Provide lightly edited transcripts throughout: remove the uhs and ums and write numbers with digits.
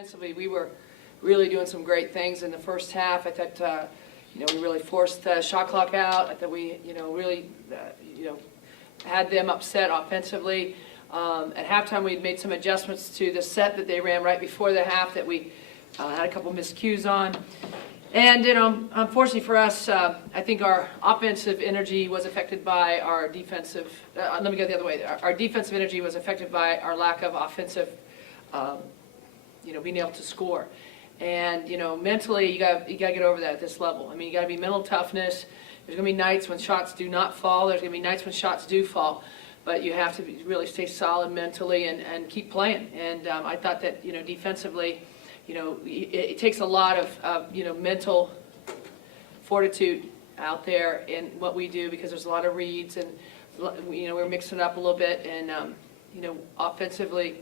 Defensively, we were really doing some great things in the first half. I thought, we really forced the shot clock out. I thought we, really, had them upset offensively. At halftime, we had made some adjustments to the set that they ran right before the half that we had a couple miscues on. And, unfortunately for us, I think our offensive energy was affected by our defensive, let me go the other way. Our defensive energy was affected by our lack of offensive, being able to score. And, mentally, you got to get over that at this level. I mean, you got to be mental toughness. There's going to be nights when shots do not fall. There's going to be nights when shots do fall. But you have to really stay solid mentally and keep playing. And I thought that, defensively, it takes a lot of mental fortitude out there in what we do, because there's a lot of reads, and we're mixing it up a little bit, and offensively,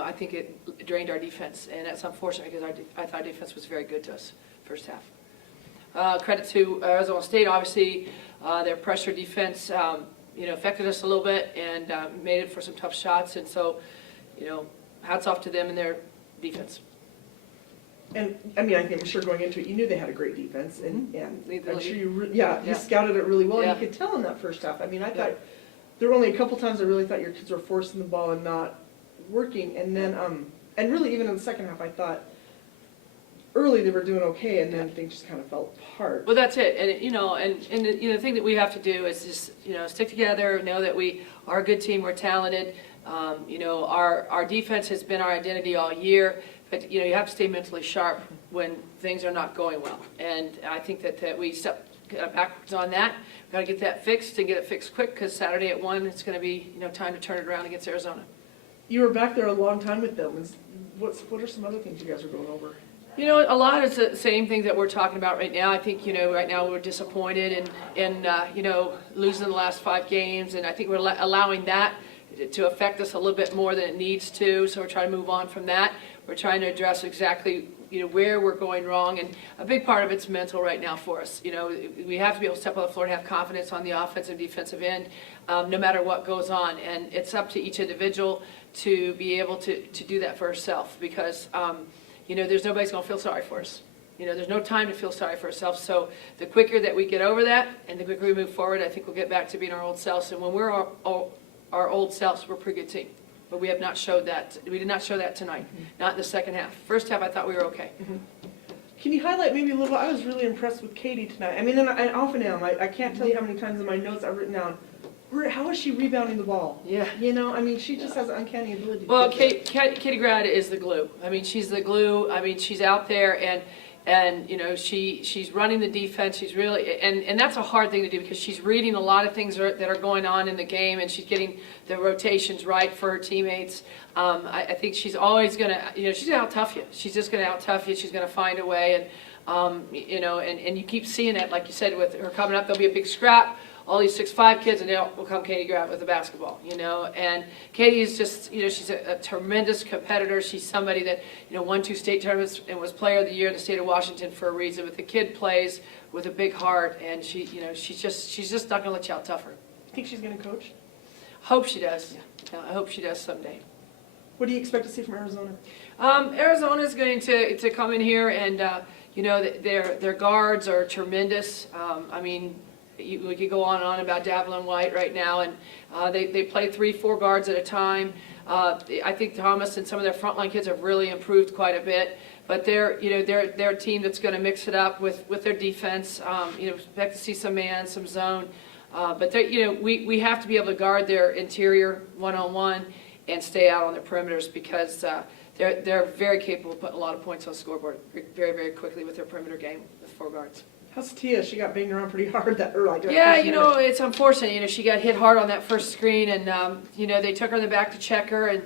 I think it drained our defense, and that's unfortunate because I thought defense was very good to us first half. Credit to Arizona State, obviously, their pressure defense affected us a little bit and made it for some tough shots, and so hats off to them and their defense. And I mean, I'm sure going into it, you knew they had a great defense, and I'm sure you scouted it really well. Yeah. And you could tell in that first half. I mean, I thought there were only a couple times I really thought your kids were forcing the ball and not working, and then and really even in the second half, I thought early they were doing okay, and then things just kind of fell apart. Well, that's it, and the thing that we have to do is just stick together, know that we are a good team, we're talented. Our defense has been our identity all year, but you have to stay mentally sharp when things are not going well. And I think that we stepped backwards on that. We've got to get that fixed and get it fixed quick, because Saturday at 1, it's going to be time to turn it around against Arizona. You were back there a long time with them. What are some other things you guys are going over? A lot is the same things that we're talking about right now. I think, right now we're disappointed in losing the last 5 games, and I think we're allowing that to affect us a little bit more than it needs to, so we're trying to move on from that. We're trying to address exactly, where we're going wrong, and a big part of it's mental right now for us. We have to be able to step on the floor and have confidence on the offensive and defensive end, no matter what goes on, and it's up to each individual to be able to do that for herself, because there's nobody's going to feel sorry for us. There's no time to feel sorry for ourselves. So the quicker that we get over that and the quicker we move forward, I think we'll get back to being our old selves. And when we're our old selves, we're a pretty good team. But we have not showed that. We did not show that tonight. Not in the second half. First half, I thought we were okay. Can you highlight maybe a little? I was really impressed with Katie tonight. I mean, and I often am. I can't tell you how many times in my notes I've written down, how is she rebounding the ball? Yeah. She just has an uncanny ability. Well, Katie Grad is the glue. I mean, she's the glue. I mean, she's out there, and she's running the defense. She's really, and that's a hard thing to do, because she's reading a lot of things that are going on in the game, and she's getting the rotations right for her teammates. I think she's always going to, she's going to out-tough you. She's just going to out-tough you. She's going to find a way, and you keep seeing it, like you said, with her coming up. There'll be a big scrap. All these 6'5" kids, and they'll come Katie Grad with the basketball, And Katie is just, she's a tremendous competitor. She's somebody that, won 2 state tournaments and was Player of the Year in the state of Washington for a reason. But the kid plays with a big heart, and she's just not going to let you out tough her. Think she's going to coach? Hope she does. Yeah, I hope she does someday. What do you expect to see from Arizona? Arizona is going to come in here, and their guards are tremendous. We could go on and on about Davelin White right now, and they play 3-4 guards at a time. I think Thomas and some of their frontline kids have really improved quite a bit, but they're a team that's going to mix it up with their defense. Expect to see some man, some zone, but we have to be able to guard their interior one-on-one and stay out on their perimeters, because they're very capable of putting a lot of points on the scoreboard very, very quickly with their perimeter game with 4 guards. How's Tia? She got banged around pretty hard that early. Yeah, it's unfortunate. She got hit hard on that first screen, and they took her in the back to check her, and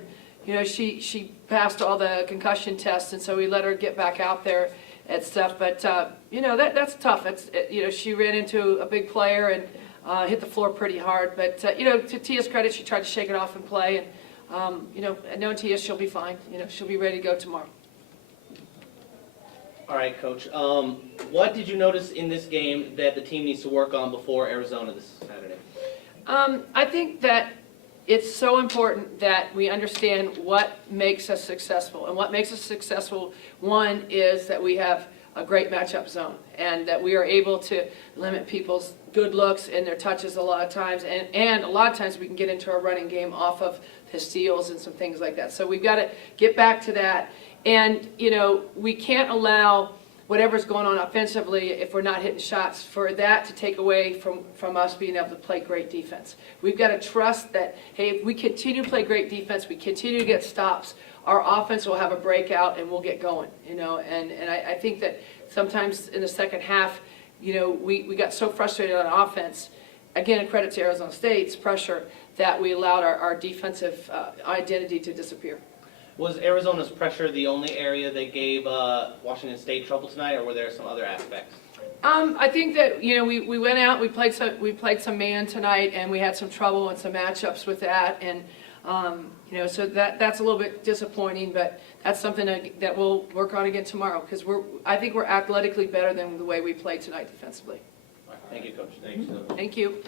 she passed all the concussion tests, and so we let her get back out there and stuff. But that's tough. She ran into a big player and hit the floor pretty hard. But to Tia's credit, she tried to shake it off and play, and knowing Tia, she'll be fine. She'll be ready to go tomorrow. All right, Coach. What did you notice in this game that the team needs to work on before Arizona this Saturday? I think that it's so important that we understand what makes us successful. And what makes us successful, one, is that we have a great matchup zone and that we are able to limit people's good looks and their touches a lot of times. And a lot of times we can get into our running game off of the steals and some things like that. So we've got to get back to that. And, you know, we can't allow whatever's going on offensively, if we're not hitting shots, for that to take away from us being able to play great defense. We've got to trust that, hey, if we continue to play great defense, we continue to get stops, our offense will have a breakout and we'll get going, you know. And I think that sometimes in the second half, you know, we got so frustrated on offense, again, a credit to Arizona State's pressure, that we allowed our defensive identity to disappear. Was Arizona's pressure the only area that gave Washington State trouble tonight, or were there some other aspects? I think that, you know, we went out, we played some man tonight, and we had some trouble and some matchups with that, and you know, so that's a little bit disappointing, but that's something that we'll work on again tomorrow, because I think we're athletically better than the way we played tonight defensively. All right, thank you, Coach. Thanks. Thank you.